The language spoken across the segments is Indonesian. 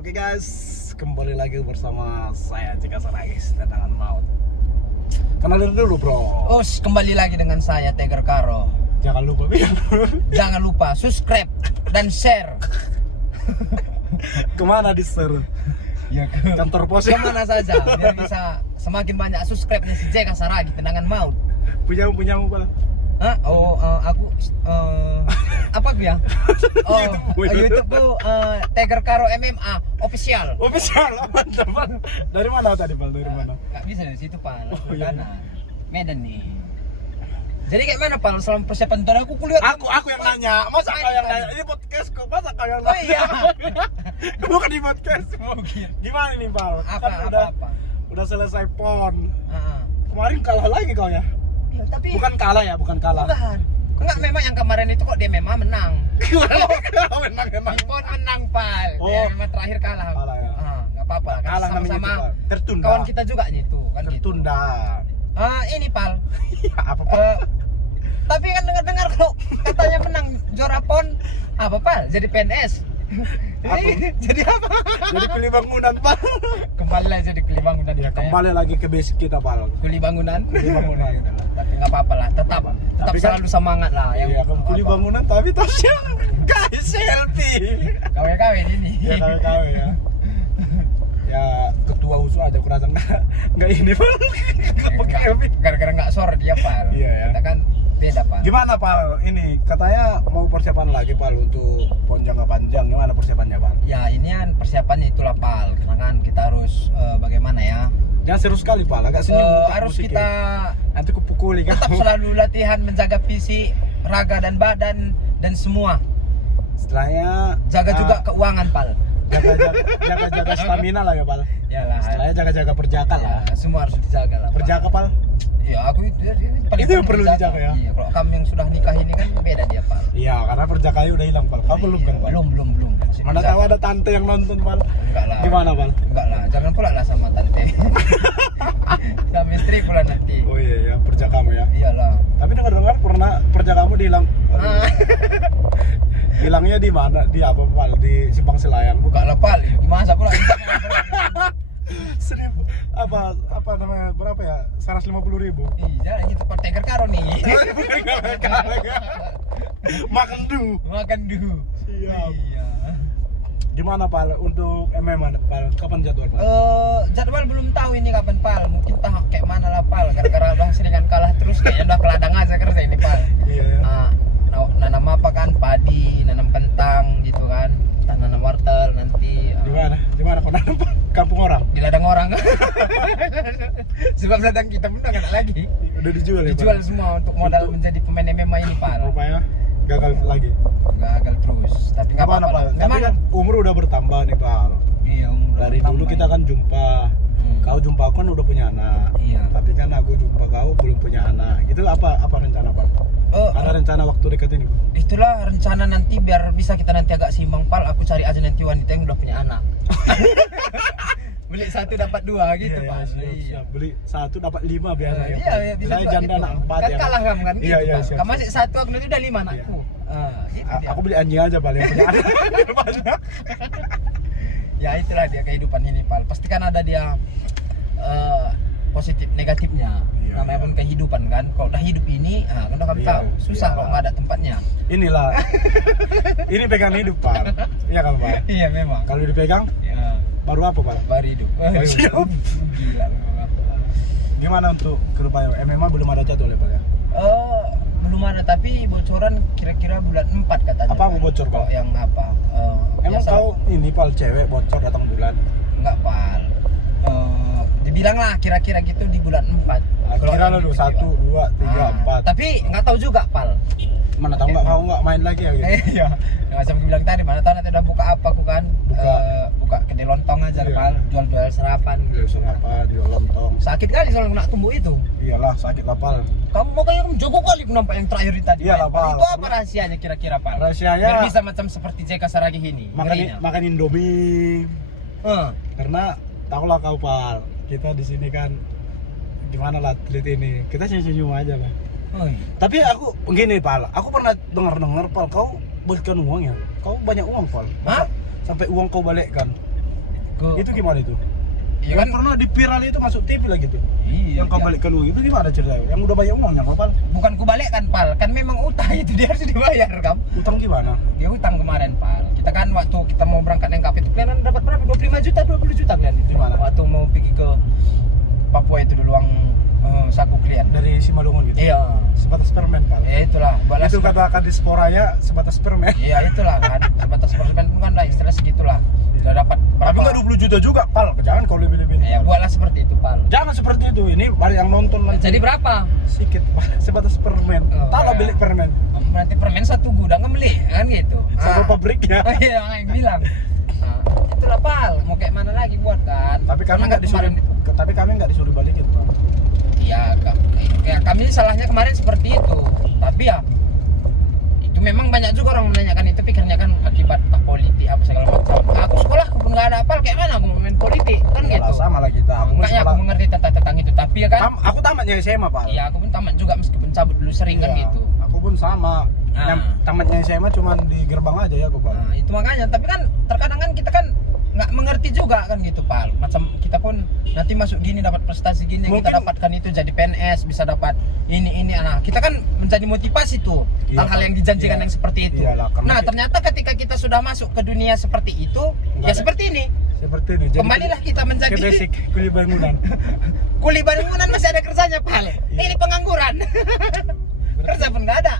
Oke guys, kembali lagi bersama saya Cika Saragis, Tendangan Maut. Kenalin dulu bro. Kembali lagi dengan saya Tiger Karo. Jangan lupa Jangan lupa subscribe dan share. Kemana di share? Ya Kantor pos ya? kemana saja biar bisa semakin banyak subscribe-nya si Cika Saragis Tendangan Maut. Punyamu Pak. Hah? Aku apa ya? YouTube-ku Tiger Karo MMA official. Official, mantap. Dari mana tadi Pak? Dari mana? Gak bisa dari situ Pak. Oh, iya. Medan nih. Jadi kayak mana Pak selama persiapan tahun aku kuliah? Aku yang nanya. Masa kau yang nanya? Ini podcast kok. Masa kau yang nanya? Oh iya. Bukan di podcast. Gimana nih Pak? Kan udah selesai PON. Kemarin kalah lagi kau ya? Ya, tapi Bukan kalah. Bukan. Enggak, memang yang kemarin itu kok dia memang menang. Menang. Pon menang, Pal. Oh. Dia memang terakhir kalah. Kalah ya. Enggak apa-apa kan Kalah namanya sama-sama itu, Pak. Tertunda. kawan kita juga itu kan Tertunda. gitu. Ini, Pal. Apa Pak? Tapi kan dengar-dengar kalau katanya menang juara PON apa, Pal? Jadi PNS. Jadi apa? Jadi kuli bangunan Pak. Kembali lagi jadi kuli bangunan Ya kita, kembali lagi ke basic kita Pak. Kuli bangunan. Kuli bangunan. Tapi enggak apa-apa lah, tetap Tapi kan- selalu semangat lah Iya kan kuli apa. bangunan tapi tasnya guys selfie. Kawin-kawin ini. Ya kawe ya. Ya ketua usul aja kurasa nggak ini Pak. Nggak pakai selfie. Gara-gara nggak sore dia Pal. Iya, ya. Kita kan beda Pal. Gimana Pak? Ini katanya mau persiapan lagi Pak untuk PON jangka panjang. Gimana persiapannya Pak? Ya ini kan persiapannya itulah Pal. Karena kan kita harus bagaimana ya? Jangan serius sekali Pak, agak senyum. untuk Harus musik kita ya. Nanti kupukuli kan. tetap selalu latihan menjaga fisik, raga dan badan dan semua. Setelahnya Jaga juga keuangan Pal. jaga stamina lah ya Pak. Yalah. Setelahnya jaga perjaka lah. Ya, semua harus dijaga lah. Pal. Perjaka Pak. Iya, aku itu paling Itu yang perlu dijaga ya? Iya, kalau kamu yang sudah nikah ini kan beda dia Pal. Iya, karena perjakanya udah hilang Pak. Kau belum kan Pak? Belum. Masih Mana dijaga. tahu ada tante yang nonton Pak. Enggak lah. Gimana Pak? Enggak lah, jangan pula lah sama tante. Sama istri pula nanti. Oh iya ya, perjakamu ya. Iyalah. Tapi dengar pernah perjakamu dihilang. Ah. Hilangnya di mana? Di apa Pak? Di Simpang Selayang. Buka lah Pal. Masa pula Seribu apa namanya berapa ya? 150.000. Iya, itu Pak Tiger Karo nih. Makan dulu. Makan dulu. Siap. Iya. Gimana Pak untuk MMA Pak? Kapan jadwal Pak? Jadwal belum tahu ini kapan Pal. Mungkin tahap kayak mana lah Pal. Gara-gara udah seringan kalah terus kayaknya udah keladang aja kerja ini Pal. Iya ya. Nanam apa kan? Padi, nanam kentang gitu kan. Entah nanam wortel nanti. Di mana kau nanam Pak? Kampung orang. Di ladang orang. Sebab ladang kita pun udah nggak ada lagi. Udah dijual ya Pak? Dijual semua untuk modal menjadi pemain MMA ini Pal. Rupanya gagal lagi. Gagal terus. Tapi nggak Gimana apa-apa Pak? lah. Tapi Memang kan umur udah bertambah nih Pak. iya, umur Dari bertambah dulu kita ini. kan jumpa. Kau jumpa aku kan udah punya anak. Iya. Tapi kan aku jumpa kau belum punya anak. Itu apa rencana Pak? Ada rencana waktu dekat ini Pak? Itulah rencana nanti biar bisa kita nanti agak seimbang Pal. Aku cari aja nanti wanita yang udah punya anak. Beli satu dapat dua gitu Iya, Pak. siap. Beli satu dapat 5 biasanya. Iya, bisa Saya juga janda gitu. anak 4 kan ya. kalah kamu kan Iya, gitu iya, Pak. siap, Kamu masih siap. satu, aku nanti udah 5 anakku. Gitu dia. Aku beli anjing aja paling punya anak. Banyak. Ya itulah dia kehidupan ini Pal. Pasti kan ada dia positif negatifnya. Iya, Namanya iya. pun kehidupan kan. Kalau udah hidup ini, kan udah kamu Iya, tahu. Susah iya. kalau nggak ada tempatnya. Inilah. Ini pegang hidup Pak. Iya kan Pak? Iya memang. Kalau dipegang Ya, baru apa Pak? baru hidup. Siap. Gila memang. Gimana untuk kedepannya? MMA belum ada jadwal ya Pak ya? Belum ada tapi bocoran kira-kira bulan 4 katanya. Apa bocor, Bang? Kok yang apa? Emang biasa- kau ini Pal cewek bocor datang bulan? Enggak Pal. Dibilang lah kira-kira gitu di bulan 4. Kira lu 1, 2, 3, 4. Tapi nggak tahu juga Pal. Mana tahu nggak kau nggak main lagi ya gitu? Iya. Macam aku bilang tadi, mana tahu nanti udah buka apa aku kan? Buka kedai lontong aja Iya. Pal, jual-jual serapan. Jual apa? Jual lontong. Sakit kali soalnya kena tumbuh itu. Iyalah sakit lah Pal. Kamu mau kayak kamu jago kali aku nampak yang terakhir itu tadi. Iyalah, Pal. Pal. Itu apa rahasianya kira-kira Pal? Rahasianya Biar bisa macam seperti JK Saragih ini. ngerinya. makan Indomie. Eh, Karena tahulah kau Pal, kita di sini kan gimana lah atlet ini. Kita senyum-senyum aja lah. oh iya. Tapi aku begini Pal, aku pernah dengar Pal, kau balikan uang ya? Kau banyak uang Pal. Hah? Sampai uang kau balikkan. Itu gimana itu? Iya Yang kan? pernah di viral itu masuk TV lagi tuh. Iya. Yang kau balik ke lu itu gimana ceritanya? Yang udah banyak uangnya kau Pal? Bukan ku balik kan Pal, kan memang utang itu dia harus dibayar kan. Utang gimana? Dia utang kemarin Pal. Kita kan waktu kita mau berangkat nengkap itu kalian dapat berapa? 25 juta, 20 juta kalian itu. Gimana? Waktu mau pergi ke Papua itu dulu uang saku klien. Dari Simalungun gitu. Iya. Sebatas permen Pal. Ya itulah, balas. Itu kata Kadis Poraya sebatas permen. Iya itulah kan. Sebatas persen pun kan lah istilah segitulah. Sudah dapat berapa? Tapi nggak 20 juta juga Pal. Jangan kau lebih-lebih. Ya buatlah seperti itu Pal. Jangan seperti itu. Ini banyak yang nonton nanti. Jadi berapa? Sedikit sebatas permen. Oh, Tahu ya. beli permen. Berarti permen satu gudang ngebeli kan gitu. Satu pabriknya. Oh iya yang bilang. Nah, itulah Pal. Mau kayak mana lagi buat kan? Tapi kami Karena nggak disuruh. kemarin- Tapi kami nggak disuruh balikin Pal. Ya, kayak kami salahnya kemarin seperti itu. Tapi ya itu memang banyak juga orang menanyakan itu pikirnya kan akibat politik apa segala macam. Aku sekolah aku pun nggak ada apal kayak mana aku mau main politik kan Yalah, gitu. sama lah kita. Aku Enggak ya aku mengerti tentang itu tapi ya kan. Aku tamatnya SMA Pal. Iya aku pun tamat juga meskipun cabut dulu sering kan Iya, gitu. Aku pun sama. Nah. Yang tamatnya SMA cuma di gerbang aja ya aku Pal. Nah, itu makanya tapi kan terkadang kan kita kan nggak mengerti juga kan gitu Pal. Macam kita pun nanti masuk gini dapat prestasi gini yang kita Mungkin- dapatkan itu jadi PNS bisa dapat ini nah kita kan menjadi motivasi tuh Iya, hal-hal Pak. yang dijanjikan Iya. yang seperti itu. Iyalah, karena Nah kita- ternyata ketika kita sudah masuk ke dunia seperti itu Nggak ya ada. seperti ini Seperti ini. Jadi kembalilah kita ke menjadi basic kuli bangunan. kuli bangunan masih ada kerjanya Pal. Iya. Ini pengangguran. Kerja pun nggak ada.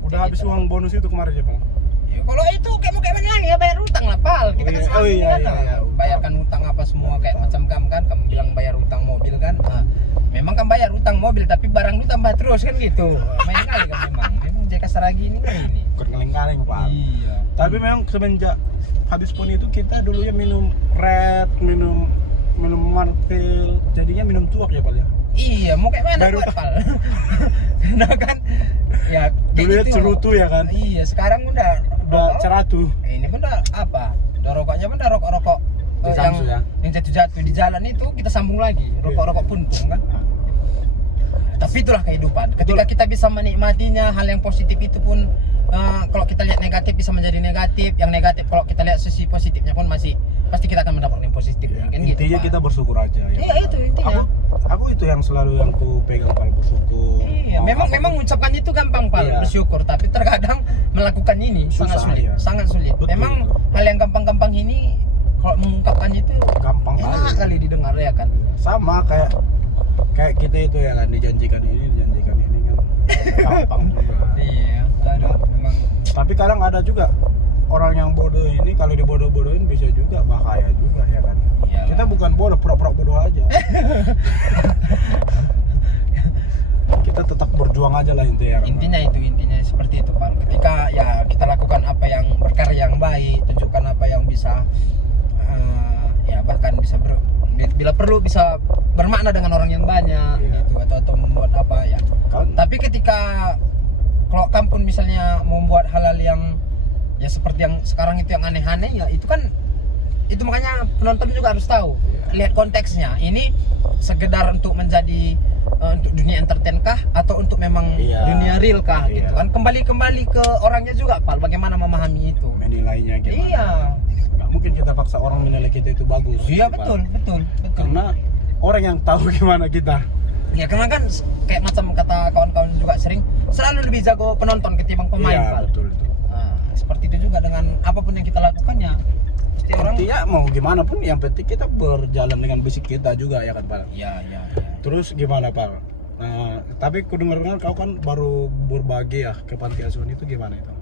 Udah habis gitu. uang bonus itu kemarin ya Pal. Ya, kalau itu kayak mau kayak mana lagi ya bayar utang lah Pal. Kita kan Oh, iya. selalu Oh, iya, kan, iya, iya. bayarkan utang apa semua kayak macam kamu bilang bayar utang mobil kan. Memang kan bayar utang mobil tapi barang lu tambah terus kan gitu. Main kali kan memang jika seragi ini kan ini. Kaleng-kaleng Pal. Iya. Tapi memang semenjak habis pon itu kita dulunya minum red, minum martil, jadinya minum tuak ya Pal ya. Iya, mau kayak mana Baru buat Pal? Nah kan ya kayak Dulunya gitu. cerutu ya kan. Iya, sekarang udah Ceratu. Ini pun udah apa? Udah rokoknya pun udah rokok-rokok Di Samsu ya? yang jatuh-jatuh di jalan itu kita sambung lagi rokok-rokok puntung kan. Tapi itulah kehidupan. Ketika kita bisa menikmatinya, hal yang positif itu pun kalau kita lihat negatif bisa menjadi negatif. Yang negatif kalau kita lihat sisi positifnya pun masih pasti kita akan mendapatkan yang positif Ya, kan gitu. intinya Pak. kita bersyukur aja ya. Iya, itu intinya. Aku itu yang selalu yang ku pegang Pal, bersyukur. Iya, Mau memang apapun. memang mengucapkan itu gampang Pal, Iya. bersyukur, tapi terkadang melakukan ini sangat Susah, sulit, iya. sangat sulit. Betul, Memang betul. hal yang gampang-gampang ini kalau mengungkapkan itu gampang enak kali didengar ya kan. Sama kayak kita itu ya kan dijanjikan ini kan gampang juga. Iya, ada memang. Tapi kadang ada juga orang yang bodoh ini kalau dibodoh-bodohin bisa juga bahaya juga ya kan. Iyalah. Kita bukan bodoh, pura-pura bodoh aja. Kita tetap berjuang aja lah intinya. Intinya seperti itu Pak. Ketika ya kita lakukan apa yang berkarya yang baik, tunjukkan apa yang bisa ya bahkan bisa bila perlu bisa bermakna dengan orang yang banyak Iya. gitu atau membuat apa ya. Kan? Tapi ketika kalau kamu pun misalnya membuat hal-hal yang ya seperti yang sekarang itu yang aneh-aneh ya itu kan itu makanya penonton juga harus tahu lihat konteksnya ini sekedar untuk menjadi untuk dunia entertain kah atau untuk memang Iya. dunia real kah Iya. gitu kan kembali ke orangnya juga Pak bagaimana memahami itu. Menilainya gimana? Iya. Nggak mungkin kita paksa orang menilai kita itu bagus. Iya Pak. betul. Karena orang yang tahu gimana kita. Ya karena kan kayak macam kata kawan-kawan juga sering selalu lebih jago penonton ketimbang pemain Iya Pak. betul. Nah, seperti itu juga dengan apapun yang kita lakukan ya pasti orang. Intinya mau gimana pun yang penting kita berjalan dengan basic kita juga ya kan Pak. Iya. Terus gimana Pak? Nah, tapi ku dengar kau kan baru berbagi ya ke panti asuhan itu gimana itu?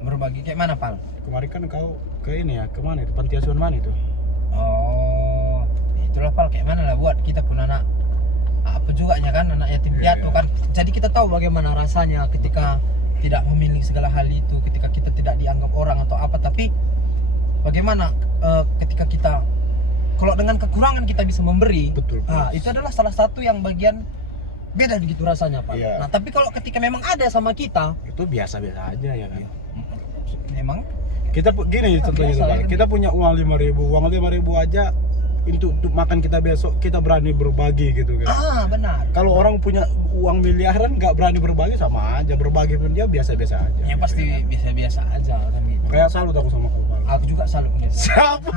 Berbagi kayak mana Pal? Kemarin kan kau ke ini ya, kemana itu? Panti asuhan mana itu? Oh, itulah Pal kayak mana lah buat kita pun anak apa juga ya kan anak yatim Iya, piatu iya. kan. Jadi kita tahu bagaimana rasanya ketika tidak memiliki segala hal itu, ketika kita tidak dianggap orang atau apa, tapi bagaimana ketika kita kalau dengan kekurangan kita bisa memberi. Betul, Nah, Pak. itu adalah salah satu yang bagian beda gitu rasanya Pak. Iya. Nah, tapi kalau ketika memang ada sama kita, Itu biasa-biasa aja ya kan. memang Kita gini Ya, contohnya biasa, Pak. ya. Kita punya uang 5.000. Uang 5.000 aja untuk makan kita besok kita berani berbagi gitu kan. benar. Kalau orang punya uang miliaran nggak berani berbagi sama aja. Berbagi pun dia biasa-biasa aja. Ya gitu pasti kan. biasa-biasa aja kan gitu. Kayak salut aku sama kau Pak. Aku juga salut nih. Siapa?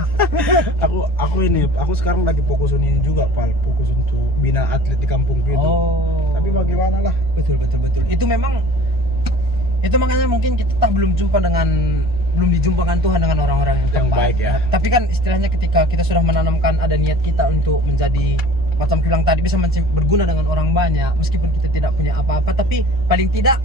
aku sekarang lagi fokus ini juga, Pal. Fokus untuk bina atlet di kampung gitu. Oh. Tapi bagaimana lah? Betul. Itu memang, itu makanya mungkin kita belum dijumpakan Tuhan dengan orang-orang Yang tepat. baik ya. Tapi kan istilahnya ketika kita sudah menanamkan ada niat kita untuk menjadi macam bilang tadi bisa berguna dengan orang banyak, meskipun kita tidak punya apa-apa, tapi paling tidak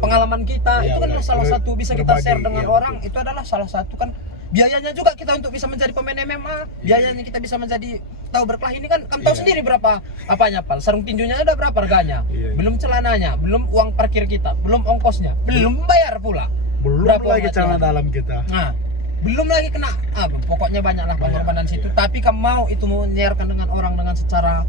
pengalaman kita Iya, itu kan benar. salah satu bisa kita Berbagi, share dengan iya, orang. betul. Itu adalah salah satu kan biayanya juga kita untuk bisa menjadi pemain MMA, biayanya kita bisa menjadi tahu berkelahi ini kan kamu tahu Iya. sendiri berapa apanya, Pal. Sarung tinjunya ada berapa harganya, Iya. belum celananya, belum uang parkir kita, belum ongkosnya, belum bayar pula, Belum berapa lagi celana umatnya. dalam kita. Nah, belum lagi kena pokoknya banyaklah Banyak, pengorbanan situ. iya. Tapi kamu mau itu menyiarkan dengan orang dengan secara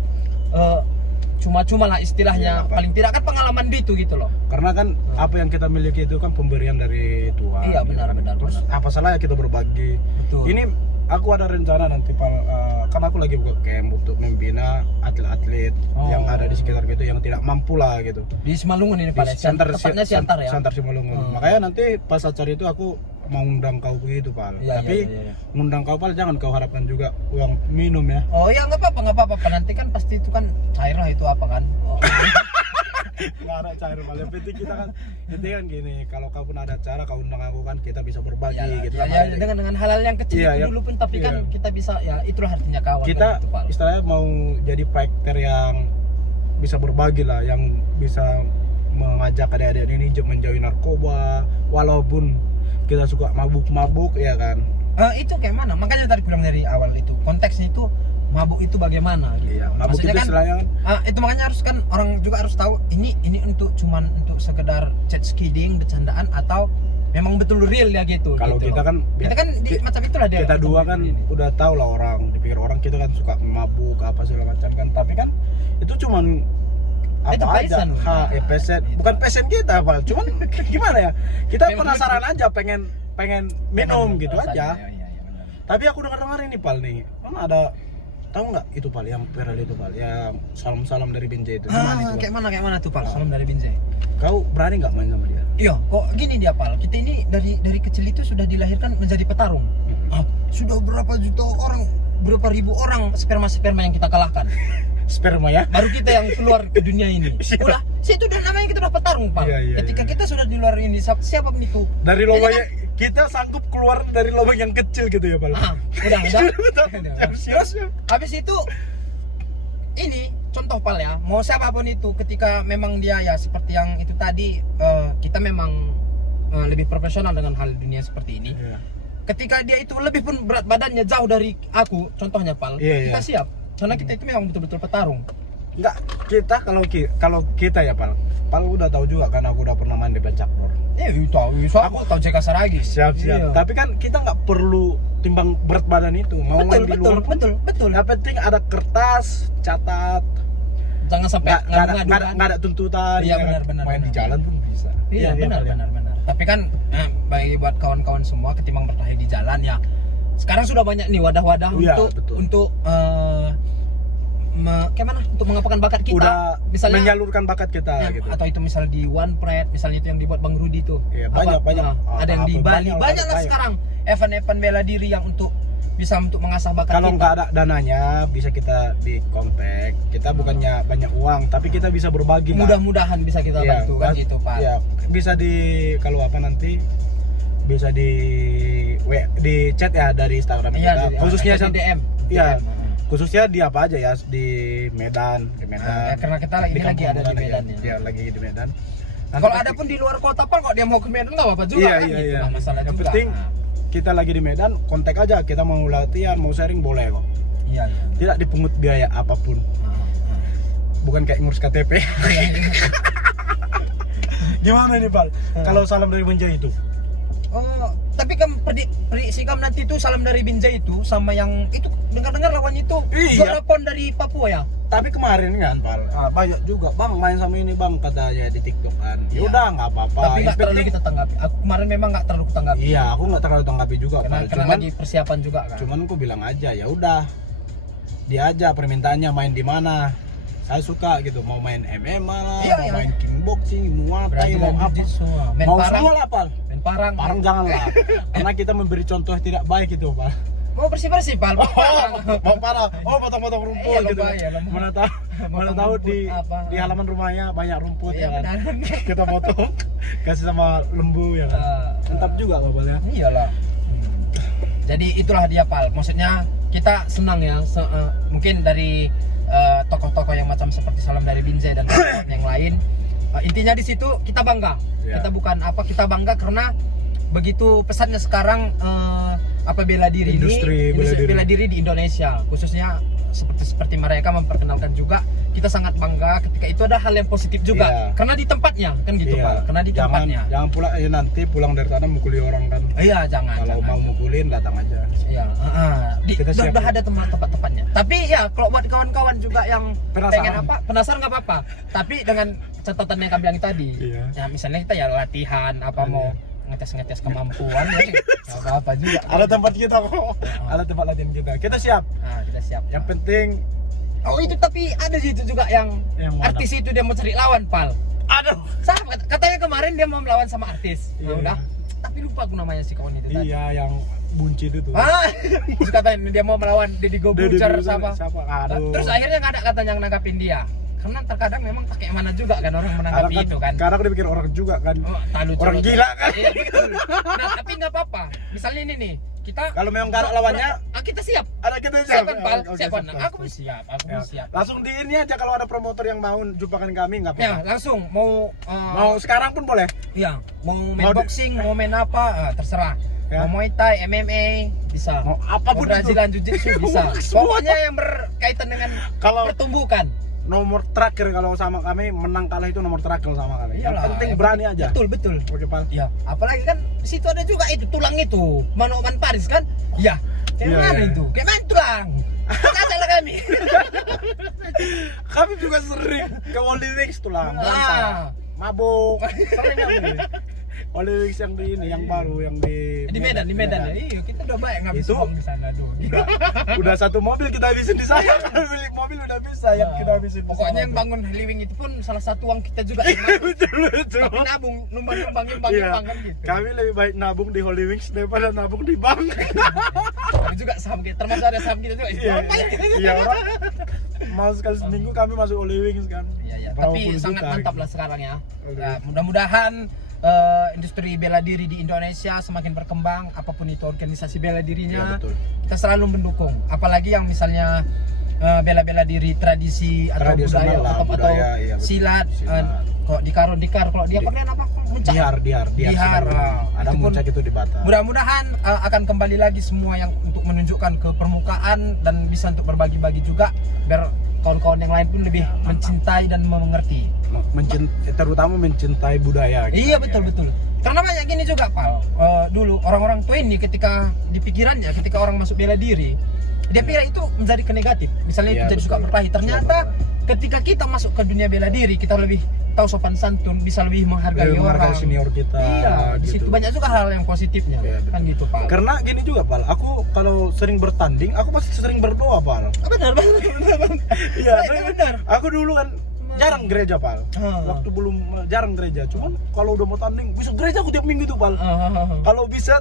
cuma-cuma lah istilahnya, Iya, Pak. paling tidak kan pengalaman itu gitu loh. Karena kan apa yang kita miliki itu kan pemberian dari Tuhan. Iya, gitu benar, kan. benar, Terus benar. apa salahnya kita berbagi? Betul. Ini aku ada rencana nanti, Pal. Kan aku lagi buka camp untuk membina atlet-atlet yang ada di sekitar gitu yang tidak mampu lah gitu. Di Simalungun ini Di Pak. Tepatnya Siantar ya. Siantar Simalungun. Makanya nanti pas acara itu aku mau ngundang kau begitu, Pal. Iya, Tapi iya. ngundang kau, Pal, jangan kau harapkan juga uang minum ya. Oh ya nggak apa-apa. Nanti kan pasti itu kan cair lah itu apa kan. Oh. Nggak ada cair, Pal. Yang penting kita kan gini, kalau kau pun ada acara kau undang aku kan kita bisa berbagi gitu Ya, kan. dengan hal-hal yang kecil Iya, itu ya. dulu pun tapi kan Iya. kita bisa ya itulah artinya kawan Kita kan, gitu, Pak. istilahnya mau jadi fighter yang bisa berbagi lah, yang bisa mengajak adik-adik ini menjauhi narkoba walaupun kita suka mabuk ya kan. Itu kayak mana? Makanya tadi bilang dari awal itu konteksnya itu mabuk itu bagaimana gitu. Iya, mabuk Maksudnya itu kan, istilahnya kan itu makanya harus kan orang juga harus tahu ini untuk cuman untuk sekedar chat kidding, bercandaan atau memang betul real ya gitu. kalau gitu kita loh. kan kita kan macam itulah dia. kita dua macam kan ini. udah tahu lah orang, dipikir orang kita kan suka mabuk apa segala macam kan, tapi kan itu cuman Itu apa aja, passion. passion. Itu. Bukan passion kita, Pak. Cuman gimana ya? Kita Memang penasaran aja, pengen minum gitu aja. Iya, benar. Tapi aku dengar ini, Pal, nih. Kan ada, tahu nggak itu, Pal, yang viral itu, Pal, yang salam-salam dari Binjai itu. Gimana itu, Pal? Kayak mana tuh, Pal? Salam dari Binjai. Kau berani nggak main sama dia? Iya, kok gini dia, Pal. Kita ini dari kecil itu sudah dilahirkan menjadi petarung. Sudah berapa juta orang, berapa ribu orang sperma yang kita kalahkan. Sperma ya? Baru kita yang keluar ke dunia ini. Udah, situ udah namanya kita udah petarung, Pak. Iya, Ketika iya. kita sudah di luar ini, siapa pun itu. Dari Jadi lubang kan- kita sanggup keluar dari lubang yang kecil gitu ya, Pal? Udah. Siap. Habis itu ini contoh, Pal, ya. Mau siapapun itu ketika memang dia ya seperti yang itu tadi, kita memang lebih profesional dengan hal dunia seperti ini. Iya. Ketika dia itu lebih pun berat badannya jauh dari aku, contohnya, Pal, Iya, kita iya. siap. Karena kita itu memang betul-betul petarung. Enggak, kita kalau kita ya, Pal udah tahu juga kan, aku udah pernah main di pencak lor. Tahu, aku tahu JK Saragi. Siap. Iya. Tapi kan kita nggak perlu timbang berat badan itu. Mau main di luar. Betul. Yang penting ada kertas, catat. Jangan sampai ngadu-ngadu kan. Nggak ada tuntutan. Iya, ya kan? benar. Main di jalan pun bisa. Iya, benar. Tapi kan bagi buat kawan-kawan semua ketimbang berkelahi di jalan ya. Sekarang sudah banyak nih wadah-wadah Iya, untuk betul. kayak mana? Untuk mengapakan bakat kita. Udah misalnya menyalurkan bakat kita ya, gitu. atau itu misal di One Pride, misalnya itu yang dibuat Bang Rudi tuh. Iya, Apa? banyak. Ada yang di Bali, banyak lah banyak. sekarang event-event bela diri yang untuk bisa untuk mengasah bakat Kalau kita. nggak ada dananya, bisa kita di kontak. Kita bukannya banyak uang, tapi kita bisa berbagi. Pak. Mudah-mudahan bisa kita Iya, bantu kan gitu, Pak. Iya, bisa kalau apa nanti bisa di chat ya dari Instagram Iya, kita. Khususnya di DM. Iya. DM. Khususnya di apa aja ya, di Medan, Karena kita ini lagi ada di Medan ya. Iya, lagi di Medan. Nanti Kalau pasti- ada pun di luar kota, Pak, kok dia mau ke Medan nggak apa-apa juga Iya, kan iya, gitu. iya. Nggak masalah Yang juga. penting kita lagi di Medan, kontak aja. Kita mau latihan, mau sharing boleh kok. Iya. Tidak dipungut biaya apapun. Bukan kayak ngurus KTP. Gimana nih, Pal? Kalau salam dari Binjai itu? Oh, tapi kan Sikam nanti itu salam dari Binjai itu sama yang itu dengar-dengar lawannya itu Iya. juara PON dari Papua ya. Tapi kemarin kan, Pal, banyak juga, Bang, main sama ini, Bang, katanya di TikTok kan. Iya. Ya udah, nggak apa-apa. Tapi Yang nggak terlalu penting- kita tanggapi. Aku kemarin memang nggak terlalu tanggapi. Iya, aku nggak terlalu tanggapi juga, Karena Pal. Cuman lagi persiapan juga kan. Cuman aku bilang aja, ya udah, dia aja permintaannya main di mana. Saya suka gitu, mau main MMA lah, Iya, mau iya. main kickboxing, muay thai, Brazilian mau apa. Jiu-Jitsu, main Mau parang, semua lah, Pal. main parang. Parang janganlah. Karena kita memberi contoh yang tidak baik itu, Pak. Mau bersih-bersih, Pal. Oh, mau parah. Oh, potong-potong rumput Iya, gitu. lomba, ya, lomba. Mana tahu rumput di apa. halaman rumahnya banyak rumput Iya, ya kan. benar. Kita potong kasih sama lembu ya kan. Mantap juga Bapak ya. Iyalah. Jadi itulah dia, Pal. Maksudnya kita senang ya, mungkin dari tokoh-tokoh yang macam seperti Salam dari Binjai dan kawan-kawan yang lain. Intinya di situ kita bangga. Ya. Kita bukan apa, kita bangga karena begitu pesannya sekarang apa bela diri Industri bela diri di Indonesia, khususnya seperti mereka memperkenalkan juga, kita sangat bangga ketika itu ada hal yang positif juga. Iya. Karena di tempatnya kan gitu, Iya. Pak. Karena di tempatnya. Jangan pula nanti pulang dari sana mukuli orang kan. Iya, jangan. Kalau jangan. mau mukulin datang aja. Iya, Kita siap. udah ada tempat-tempatnya. Tapi ya kalau buat kawan-kawan juga yang Penasaran. pengen apa, penasaran nggak apa-apa. Tapi dengan catatan yang kami bilang tadi, Iya. ya misalnya kita ya latihan apa Iya. mau ngetes kemampuan ya nggak apa-apa juga. Ada tempat kita kok. Ada tempat latihan kita. Kita siap. Nah, kita siap. Yang penting Oh itu tapi ada situ juga yang mana? artis itu dia mau cari lawan, Pal. Aduh. Sama katanya kemarin dia mau melawan sama artis. Iya. Nah, udah. Tapi lupa aku namanya si kawan itu tadi. Iya, yang buncit itu. Ah, terus katanya dia mau melawan Deddy Gobucer sama. Siapa? Aduh. Terus akhirnya nggak ada katanya yang nanggapin dia. Karena terkadang memang pakai mana juga kan orang menanggapi itu kan. Kadang dia pikir orang juga kan. Oh, tahu Orang gila kan. Iya betul. Nah, tapi nggak apa-apa. Misalnya ini nih, kita Kalau memang nggak ada lawannya, kita siap. ada kita Siap kan, Pal? Oke, Siap kan? siap. Aku pun siap. Aku Ya. pun siap. Langsung di ini aja kalau ada promotor yang mau jumpakan kami nggak Ya, apa-apa. langsung mau Mau sekarang pun boleh. iya, mau main Mau di- boxing, mau main apa, terserah. Ya. Mau Muay Thai, MMA, bisa. Mau apapun Mau itu. Brazilian Jiu-Jitsu bisa. Semua. Pokoknya yang berkaitan dengan Kalau pertumbukan. nomor terakhir kalau sama kami menang kalah itu nomor terakhir sama kami. Yang Iyalah, penting yang berani aja. Betul. Oke, Pal. Ya, apalagi kan di situ ada juga itu tulang itu, Manoman Paris kan? Ya. Kayak Iya, mana iya. itu? Kayak mana tulang? Enggak salah kami. Kami juga sering ke Holy Wings tuh lah. Ah. Mabuk. Sering kami. Holy Wings yang di ini, yang baru, yang Di Medan ya. Iya, kita udah banyak ngabis Itu- uang di sana tuh. Udah satu mobil kita habisin di sana. Beli mobil udah bisa yang kita habisin di Pokoknya sana yang tuh. bangun Heliwing itu pun salah satu uang kita juga. Betul. Tapi nabung, numbang Iya. kan gitu. Kami lebih baik nabung di Holy Wings daripada nabung di bank. Kami juga saham kita, termasuk ada saham kita juga. Iya, Ngapain kita? iya orang mau sekali seminggu kami masuk Holy Wings kan. Iya. Berapa Tapi puluh sangat juta, mantap gitu. lah sekarang ya. Oke. Ya, mudah-mudahan industri bela diri di Indonesia semakin berkembang, apapun itu organisasi bela dirinya, Iya, betul. kita selalu mendukung. Apalagi yang misalnya bela-bela diri tradisi atau Tradisional budaya lah, atau budaya, iya, betul. silat, Silat. kok dikar, kalau dia kalian apa? Muncak. Dihar. Dihar, Ada itu pun- muncak itu di Batam. Mudah-mudahan akan kembali lagi semua yang untuk menunjukkan ke permukaan dan bisa untuk berbagi-bagi juga biar kawan-kawan yang lain pun lebih mencintai dan mengerti. Terutama mencintai budaya. gitu. Iya betul. Karena banyak gini juga, Pal. Dulu orang-orang tua ini ketika di pikirannya ketika orang masuk bela diri, dia pikir itu menjadi ke negatif. Misalnya Iya, itu jadi suka betul. berkelahi. Ternyata Suka ketika kita masuk ke dunia bela diri, kita lebih tahu sopan santun, bisa lebih menghargai Lebih menghargai orang. senior kita, Iya, di gitu. situ banyak juga hal yang positifnya. Iya, betul. Kan gitu, Pal. Karena gini juga, Pal. Aku kalau sering bertanding, aku pasti sering berdoa, Pal. Benar. Iya, Benar. aku dulu kan jarang gereja, Pal. Waktu belum jarang gereja. Cuman kalau udah mau tanding, bisa gereja aku tiap minggu tuh, Pal. Kalau bisa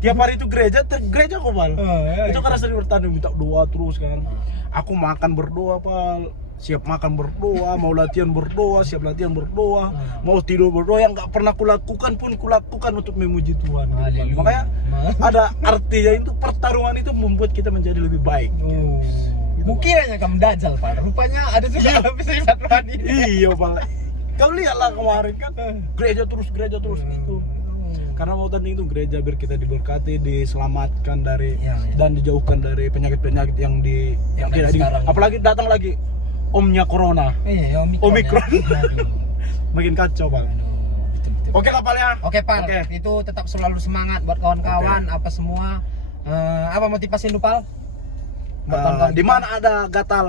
tiap hari itu gereja kok, Pal. Itu karena sering bertanding, minta doa terus kan. Aku makan berdoa, Pal. Siap makan berdoa, mau latihan berdoa, siap latihan berdoa, mau tidur berdoa. Yang nggak pernah kulakukan pun kulakukan untuk memuji Tuhan. Gitu, Pal. Haleluya. Makanya ada artinya itu, pertarungan itu membuat kita menjadi lebih baik. Bukiranya kamu dajal, Pak. Rupanya ada juga sifat rohani. Iya, Pal. Kau lihatlah kemarin kan, gereja terus itu. Karena mau tanding itu gereja biar kita diberkati, diselamatkan dari Iya. dan dijauhkan dari penyakit-penyakit yang dari tidak di, sekarang. apalagi datang lagi omnya corona. Iya, Omikron. Ya. Aduh. Makin kacau, Pal. Betul. Oke lah, Pal ya. Oke, Pal. Oke. Itu tetap selalu semangat buat kawan-kawan apa semua. Apa motivasi lu, Pal? Buat kawan-kawan Di kita. mana ada gatal,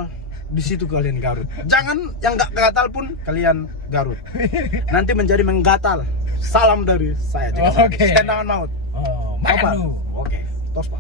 di situ kalian garut. Jangan yang nggak gatal pun kalian garut. Nanti menjadi menggatal. Salam dari saya. Oh, oke. Stand tangan maut. Oh, Apa? makan lu. Oke. Tos, Pak.